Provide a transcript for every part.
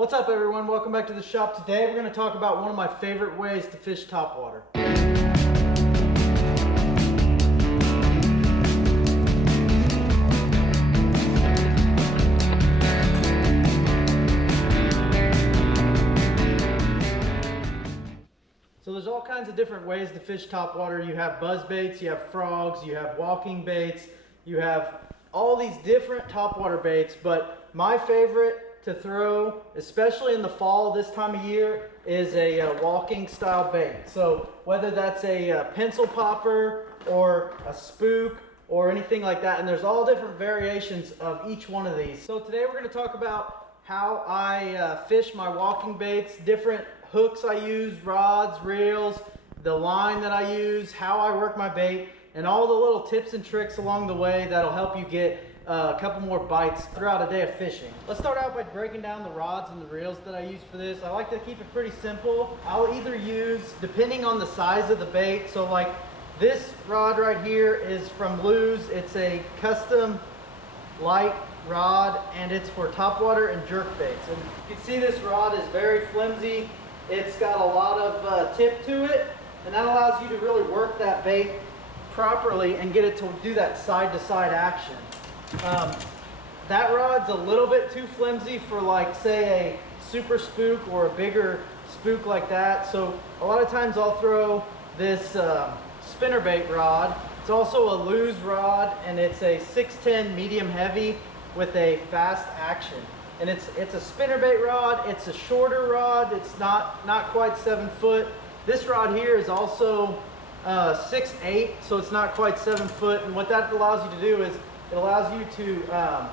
What's up everyone, welcome back to the shop. Today we're going to talk about one of my favorite ways to fish topwater. So there's all kinds of different ways to fish topwater. You have buzz baits, you have frogs, you have walking baits, you have all these different topwater baits, but my favorite to throw, especially in the fall this time of year, is a walking style bait. So whether that's a pencil popper or a spook or anything like that, and there's all different variations of each one of these. So today we're going to talk about how I fish my walking baits, different hooks I use, rods, reels, the line that I use, how I work my bait, and all the little tips and tricks along the way that'll help you get a couple more bites throughout a day of fishing. Let's start out by breaking down the rods and the reels that I use for this. I like to keep it pretty simple. I'll either use, depending on the size of the bait, so like this rod right here is from Lew's. It's a custom light rod and it's for topwater and jerk baits. And you can see this rod is very flimsy. It's got a lot of tip to it, and that allows you to really work that bait properly and get it to do that side-to-side action. That rod's a little bit too flimsy for, like, say a super spook or a bigger spook like that. So a lot of times I'll throw this spinnerbait rod. It's also a Lew's rod, and it's a 610 medium heavy with a fast action. And it's a spinnerbait rod. It's a shorter rod. It's not quite 7 foot. This rod here is also 6'8", so it's not quite 7 foot. And what that allows you to do is it allows you to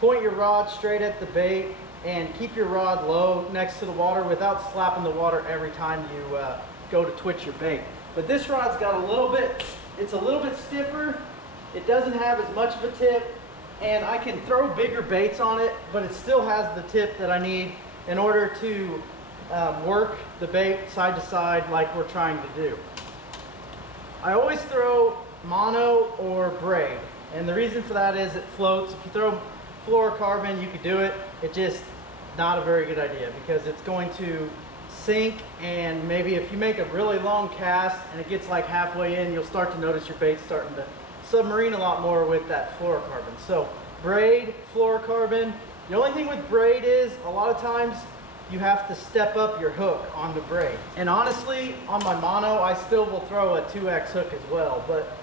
point your rod straight at the bait and keep your rod low next to the water without slapping the water every time you go to twitch your bait. But this rod's got a little bit, it's a little bit stiffer. It doesn't have as much of a tip, and I can throw bigger baits on it, but it still has the tip that I need in order to work the bait side to side like we're trying to do. I always throw mono or braid. And the reason for that is it floats. If you throw fluorocarbon, you could do it. It's just not a very good idea because it's going to sink, and maybe if you make a really long cast and it gets like halfway in, you'll start to notice your bait starting to submarine a lot more with that fluorocarbon. So braid, fluorocarbon. The only thing with braid is a lot of times you have to step up your hook on the braid. And honestly, on my mono, I still will throw a 2X hook as well, but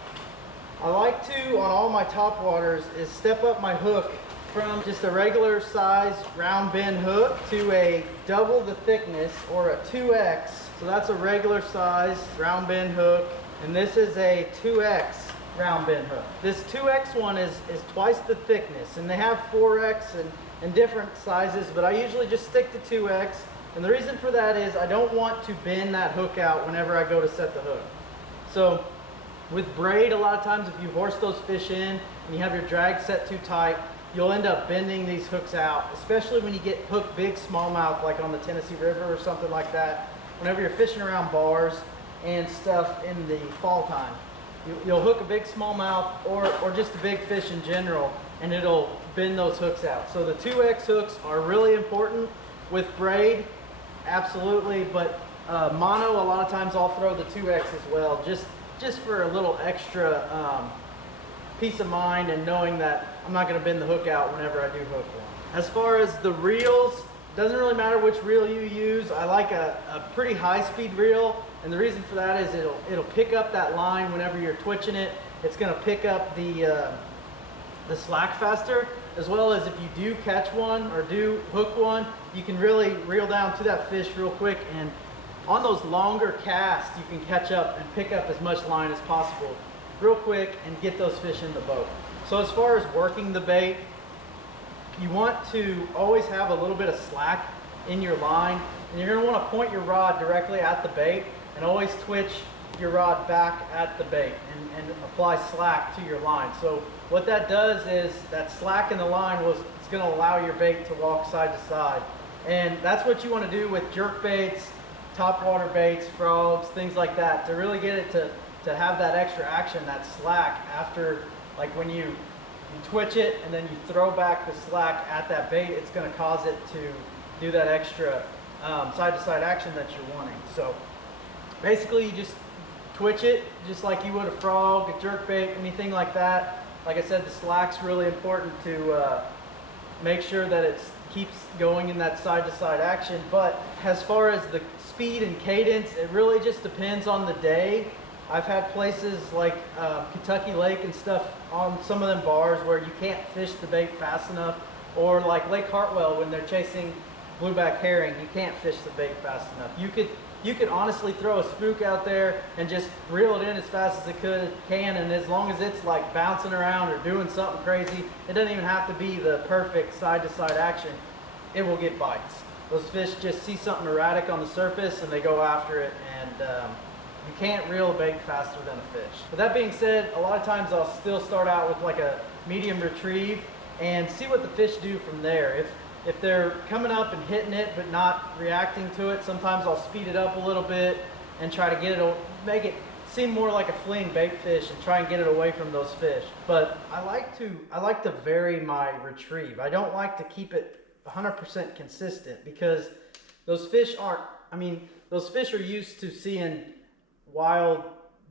I like to, on all my topwaters, is step up my hook from just a regular size round bend hook to a double the thickness or a 2X. So that's a regular size round bend hook, and this is a 2X round bend hook. This 2X one is twice the thickness, and they have 4X and different sizes, but I usually just stick to 2X. And the reason for that is I don't want to bend that hook out whenever I go to set the hook. So with braid, a lot of times if you horse those fish in and you have your drag set too tight, you'll end up bending these hooks out, especially when you get hooked big smallmouth like on the Tennessee River or something like that. Whenever you're fishing around bars and stuff in the fall time, you'll hook a big smallmouth or just a big fish in general, and it'll bend those hooks out. So the 2X hooks are really important with braid, absolutely, but mono, a lot of times I'll throw the 2X as well, just for a little extra peace of mind and knowing that I'm not going to bend the hook out whenever I do hook one. As far as the reels, it doesn't really matter which reel you use. I like a pretty high speed reel, and the reason for that is it'll pick up that line whenever you're twitching it. It's going to pick up the slack faster, as well as if you do catch one or do hook one, you can really reel down to that fish real quick, and on those longer casts, you can catch up and pick up as much line as possible real quick and get those fish in the boat. So as far as working the bait, you want to always have a little bit of slack in your line, and you're going to want to point your rod directly at the bait and always twitch your rod back at the bait and apply slack to your line. So what that does is that slack in the line is going to allow your bait to walk side to side, and that's what you want to do with jerk baits, topwater baits, frogs, things like that, to really get it to have that extra action, that slack after, like when you twitch it and then you throw back the slack at that bait, it's going to cause it to do that extra side-to-side action that you're wanting. So basically you just twitch it just like you would a frog, a jerkbait, anything like that. Like I said, the slack's really important to make sure that it keeps going in that side-to-side action. But as far as the speed and cadence, it really just depends on the day. I've had places like Kentucky Lake and stuff on some of them bars where you can't fish the bait fast enough, or like Lake Hartwell when they're chasing blueback herring, you can't fish the bait fast enough. You could honestly throw a spook out there and just reel it in as fast as it can, and as long as it's like bouncing around or doing something crazy, it doesn't even have to be the perfect side-to-side action, it will get bites. Those fish just see something erratic on the surface and they go after it, and you can't reel a bait faster than a fish. With that being said, a lot of times I'll still start out with like a medium retrieve and see what the fish do from there. If they're coming up and hitting it but not reacting to it, sometimes I'll speed it up a little bit and try to get it, make it seem more like a fleeing bait fish and try and get it away from those fish. But I like to vary my retrieve. I don't like to keep it 100% consistent, because those fish those fish are used to seeing wild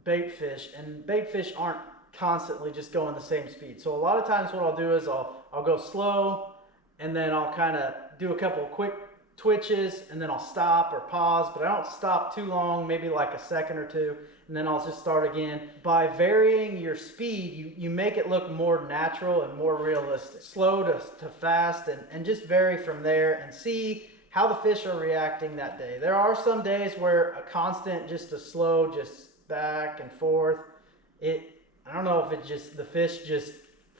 bait fish, and bait fish aren't constantly just going the same speed. So a lot of times what I'll do is I'll go slow, and then I'll kind of do a couple of quick twitches, and then I'll stop or pause, but I don't stop too long, maybe like a second or two, and then I'll just start again. By varying your speed, you make it look more natural and more realistic. Slow to fast, and just vary from there and see how the fish are reacting that day. There are some days where a constant, just a slow, just back and forth, I don't know if it just, the fish just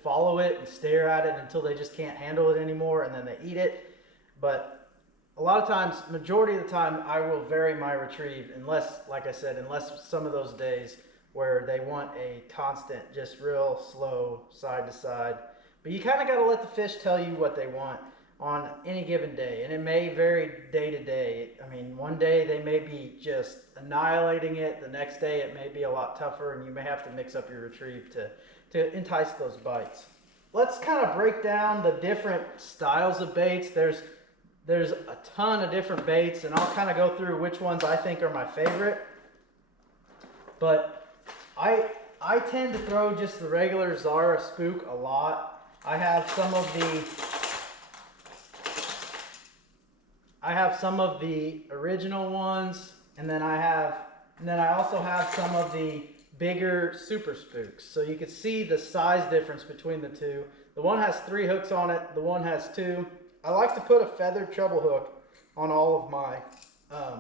follow it and stare at it until they just can't handle it anymore, and then they eat it. But a lot of times, majority of the time, I will vary my retrieve, unless, like I said, unless some of those days where they want a constant, just real slow side to side. But you kind of got to let the fish tell you what they want on any given day, and it may vary day to day. I mean, one day they may be just annihilating it, the next day it may be a lot tougher, and you may have to mix up your retrieve to entice those bites. Let's kind of break down the different styles of baits. There's a ton of different baits, and I'll kind of go through which ones I think are my favorite. But I tend to throw just the regular Zara Spook a lot. I have some of the original ones, and then I also have some of the bigger Super Spooks. So you can see the size difference between the two. The one has 3 hooks on it, the one has 2. I like to put a feathered treble hook on all of my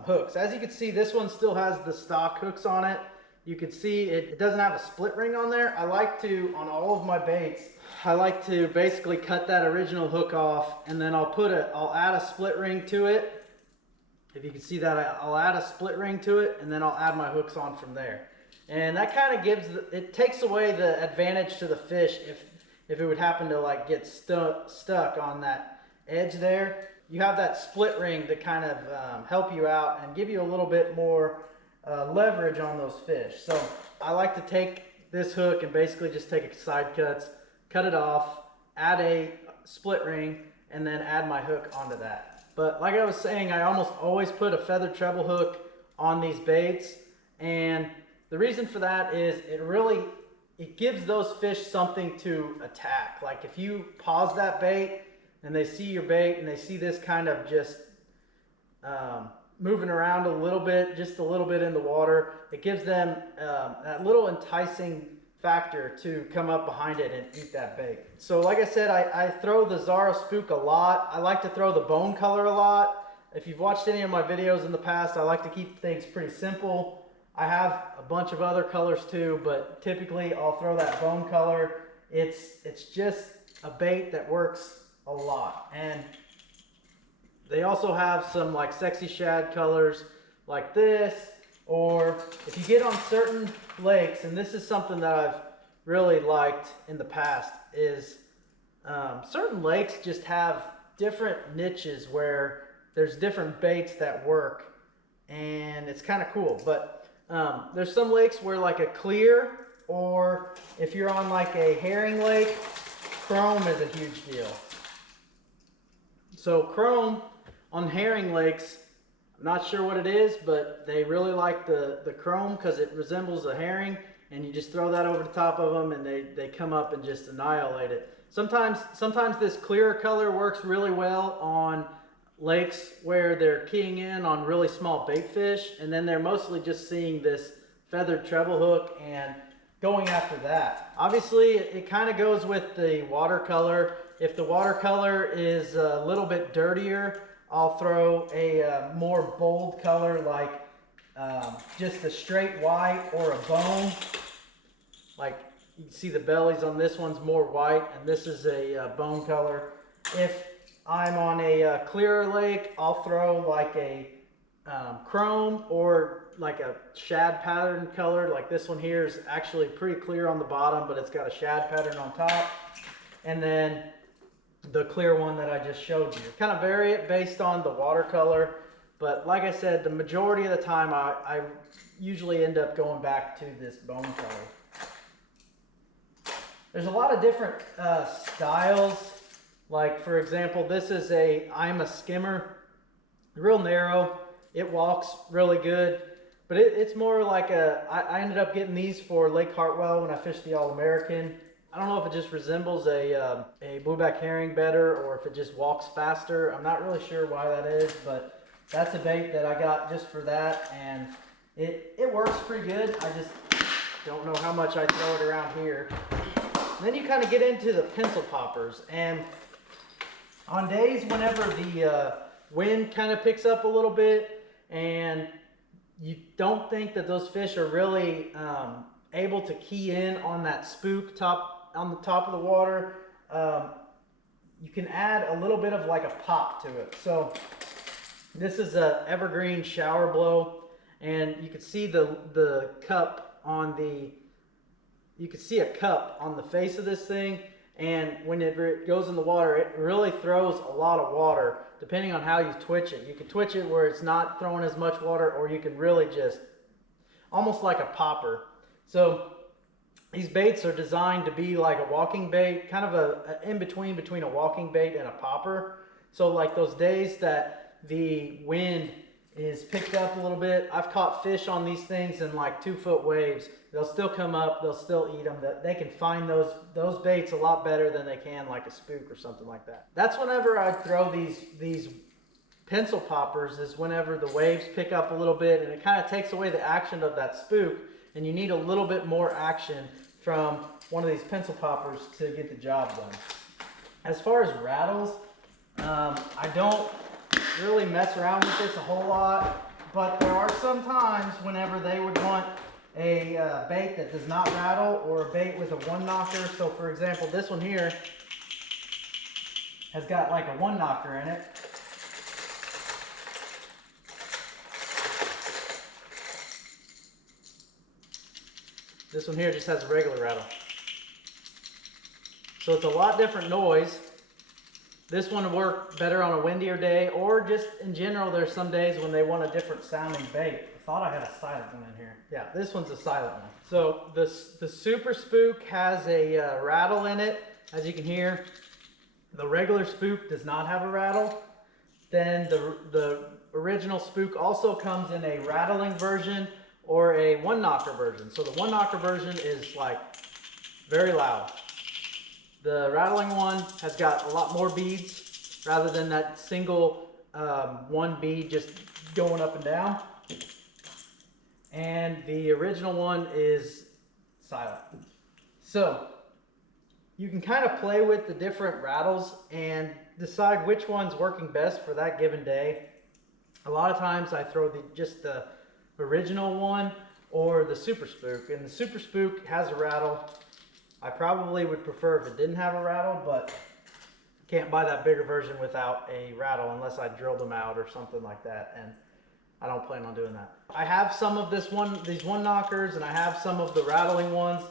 hooks. As you can see, this one still has the stock hooks on it. You can see it doesn't have a split ring on there. I like to, on all of my baits, I like to basically cut that original hook off, and then I'll add a split ring to it. If you can see that, I'll add a split ring to it, and then I'll add my hooks on from there. And that kind of it takes away the advantage to the fish if it would happen to like get stuck on that edge there. You have that split ring to kind of help you out and give you a little bit more leverage on those fish. So I like to take this hook and basically just take side cuts, cut it off, add a split ring, and then add my hook onto that. But like I was saying, I almost always put a feathered treble hook on these baits, and the reason for that is it gives those fish something to attack. Like if you pause that bait and they see your bait and they see this kind of just moving around a little bit, just a little bit in the water, it gives them that little enticing factor to come up behind it and eat that bait. So like I said, I throw the Zara Spook a lot. I like to throw the bone color a lot. If you've watched any of my videos in the past, I like to keep things pretty simple. I have a bunch of other colors too, but typically I'll throw that bone color. It's just a bait that works a lot. And they also have some like sexy shad colors like this, or if you get on certain lakes, and this is something that I've really liked in the past, is certain lakes just have different niches where there's different baits that work, and it's kind of cool. But there's some lakes where like a clear, or if you're on like a herring lake, chrome is a huge deal. So chrome, On herring lakes, I'm not sure what it is, but they really like the chrome because it resembles a herring, and you just throw that over the top of them and they come up and just annihilate it. Sometimes this clearer color works really well on lakes where they're keying in on really small bait fish, and then they're mostly just seeing this feathered treble hook and going after that. Obviously, it kind of goes with the watercolor. If the watercolor is a little bit dirtier, I'll throw a more bold color like just a straight white or a bone. Like you can see the bellies on this one's more white, and this is a bone color. If I'm on a clearer lake, I'll throw like a chrome or like a shad pattern color. Like this one here is actually pretty clear on the bottom, but it's got a shad pattern on top. And then the clear one that I just showed you. Kind of vary it based on the watercolor, but like I said, the majority of the time I usually end up going back to this bone color. There's a lot of different styles. Like for example, this is I'm a skimmer, real narrow. It walks really good, but it's more like I ended up getting these for Lake Hartwell when I fished the All-American. I don't know if it just resembles a blueback herring better or if it just walks faster. I'm not really sure why that is, but that's a bait that I got just for that, and it works pretty good. I just don't know how much I throw it around here. And then you kind of get into the pencil poppers, and on days whenever the wind kind of picks up a little bit and you don't think that those fish are really able to key in on that spook on the top of the water, you can add a little bit of like a pop to it. So this is a evergreen shower blow, and you can see the cup on you can see a cup on the face of this thing, and whenever it goes in the water, it really throws a lot of water depending on how you twitch it. You can twitch it where it's not throwing as much water, or you can really just almost like a popper. So these baits are designed to be like a walking bait, kind of a in-between between a walking bait and a popper. So like those days that the wind is picked up a little bit, I've caught fish on these things in like 2-foot waves. They'll still come up, they'll still eat them. They can find those baits a lot better than they can like a spook or something like that. That's whenever I throw these pencil poppers, is whenever the waves pick up a little bit and it kind of takes away the action of that spook, and you need a little bit more action from one of these pencil poppers to get the job done. As far as rattles, I don't really mess around with this a whole lot, but there are some times whenever they would want a bait that does not rattle, or a bait with a one knocker. So for example, this one here has got like a one knocker in it. This one here just has a regular rattle. So it's a lot different noise. This one will work better on a windier day, or just in general, there's some days when they want a different sounding bait. I thought I had a silent one in here. Yeah, this one's a silent one. So the Super Spook has a rattle in it, as you can hear. The regular Spook does not have a rattle. Then the original Spook also comes in a rattling version or a one knocker version. So the one knocker version is like very loud. The rattling one has got a lot more beads rather than that single one bead just going up and down. And the original one is silent. So you can kind of play with the different rattles and decide which one's working best for that given day. A lot of times I throw just the original one or the Super Spook, and the Super Spook has a rattle. I probably would prefer if it didn't have a rattle, but can't buy that bigger version without a rattle unless I drilled them out or something like that, and I don't plan on doing that. I have some of these one knockers, and I have some of the rattling ones,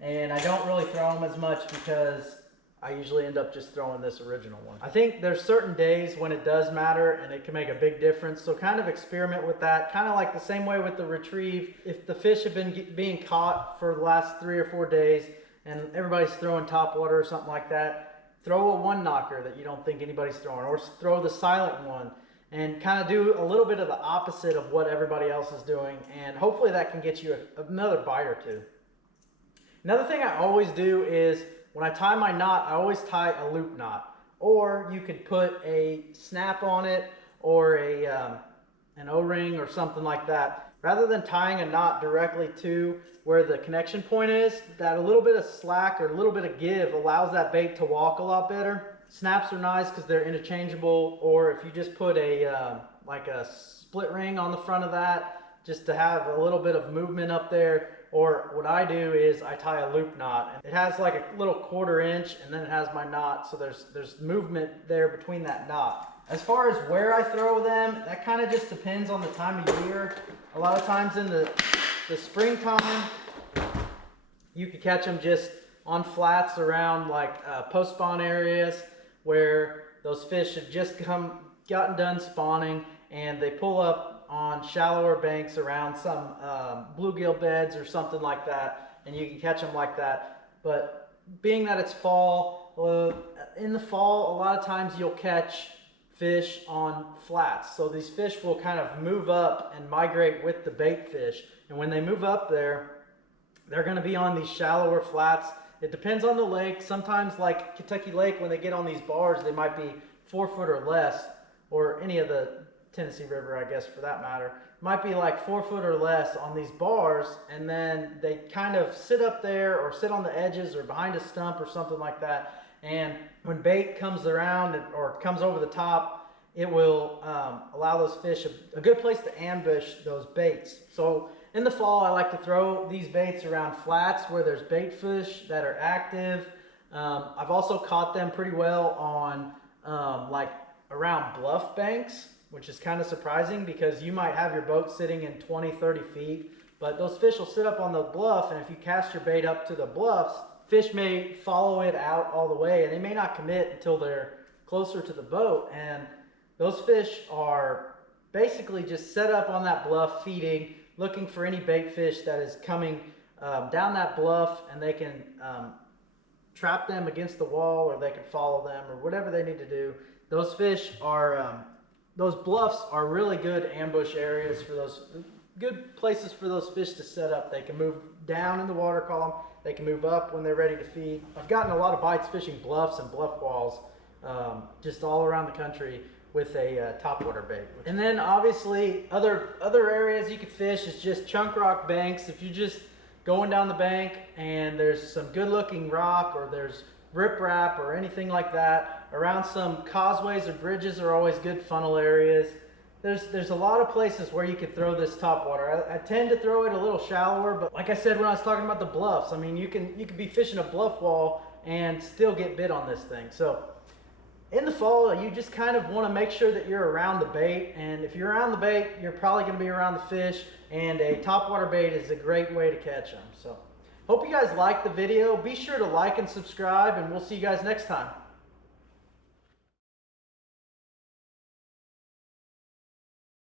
and I don't really throw them as much because I usually end up just throwing this original one. I think there's certain days when it does matter and it can make a big difference, so kind of experiment with that. Kind of like the same way with the retrieve. If the fish have been being caught for the last 3 or 4 days and everybody's throwing topwater or something like that, throw a one knocker that you don't think anybody's throwing, or throw the silent one. and kind of do a little bit of the opposite of what everybody else is doing, and hopefully that can get you another bite or two. Another thing I always do is when I tie my knot, I always tie a loop knot, or you could put a snap on it or an O-ring or something like that. Rather than tying a knot directly to where the connection point is, that a little bit of slack or a little bit of give allows that bait to walk a lot better. Snaps are nice because they're interchangeable, or if you just put a like a split ring on the front of that, just to have a little bit of movement up there. Or what I do is I tie a loop knot, and it has like a little 1/4 inch, and then it has my knot, so there's movement there between that knot. As far as where I throw them, that kind of just depends on the time of year. A lot of times in the springtime, you could catch them just on flats around like post-spawn areas where those fish have just gotten done spawning, and they pull up on shallower banks around some bluegill beds or something like that, and you can catch them like that. But being that it's fall, in the fall, a lot of times you'll catch fish on flats. So these fish will kind of move up and migrate with the bait fish. And when they move up there, they're going to be on these shallower flats. It depends on the lake. Sometimes like Kentucky Lake, when they get on these bars, they might be 4 foot or less, or any of the Tennessee River, I guess, for that matter. Might be like 4 foot or less on these bars, and then they kind of sit up there or sit on the edges or behind a stump or something like that. And when bait comes around or comes over the top, it will allow those fish a good place to ambush those baits. So in the fall, I like to throw these baits around flats where there's bait fish that are active. I've also caught them pretty well on like around bluff banks, which is kind of surprising because you might have your boat sitting in 20, 30 feet, but those fish will sit up on the bluff, and if you cast your bait up to the bluffs, fish may follow it out all the way, and they may not commit until they're closer to the boat. And those fish are basically just set up on that bluff feeding, looking for any bait fish that is coming down that bluff, and they can trap them against the wall, or they can follow them, or whatever they need to do. Those fish are, those bluffs are really good ambush areas for those, good places for those fish to set up. They can move down in the water column, they can move up when they're ready to feed. I've gotten a lot of bites fishing bluffs and bluff walls just all around the country with a topwater bait. And then obviously other areas you could fish is just chunk rock banks. If you're just going down the bank and there's some good looking rock, or there's riprap or anything like that, around some causeways or bridges are always good funnel areas. There's a lot of places where you could throw this topwater. I tend to throw it a little shallower, but like I said when I was talking about the bluffs, I mean you could be fishing a bluff wall and still get bit on this thing. So in the fall, you just kind of want to make sure that you're around the bait, and if you're around the bait, you're probably going to be around the fish, and a topwater bait is a great way to catch them. So hope you guys liked the video. Be sure to like and subscribe, and we'll see you guys next time.